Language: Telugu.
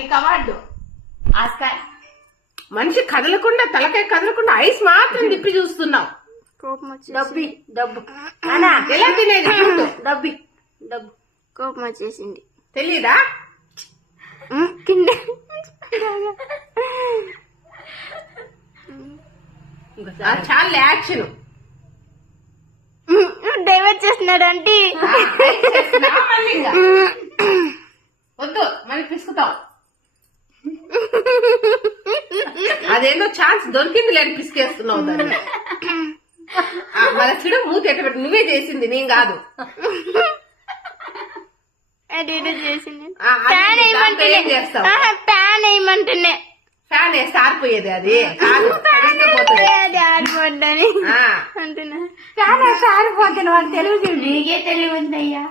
నీకు అవార్డు ఆస్కార్. మనిషి కదలకుండా తలకాయ కదలకుండా ఐస్ మాత్రం తిప్పి చూస్తున్నావు. డబ్బి డబ్బు ఎలా తినేది డబ్బి డబ్బు కోపం వచ్చేసింది. తెలీదా? చాలా యాక్షన్ డైవర్ట్ చేస్తున్నాడు అంటే వద్దు మళ్ళీ పిసుకుతావు. అదేందో ఛాన్స్ దొరికింది లేని పిసికేస్తున్నావు దాన్ని. మన చూడ మూతి ఎట్ట పెట్టి నువ్వే చేసింది నేను కాదు. చేసింది ఏం చేస్తావు? ఫ్యాన్ వేయమంటున్నా. ఫ్యాన్ వేస్తే ఆరిపోయేది అది కాదు. అంటున్నా ఫ్యాన్ వేస్తే ఆరిపోతుంది. వాళ్ళు తెలివి నీకే తెలివి ఉందయ్యా.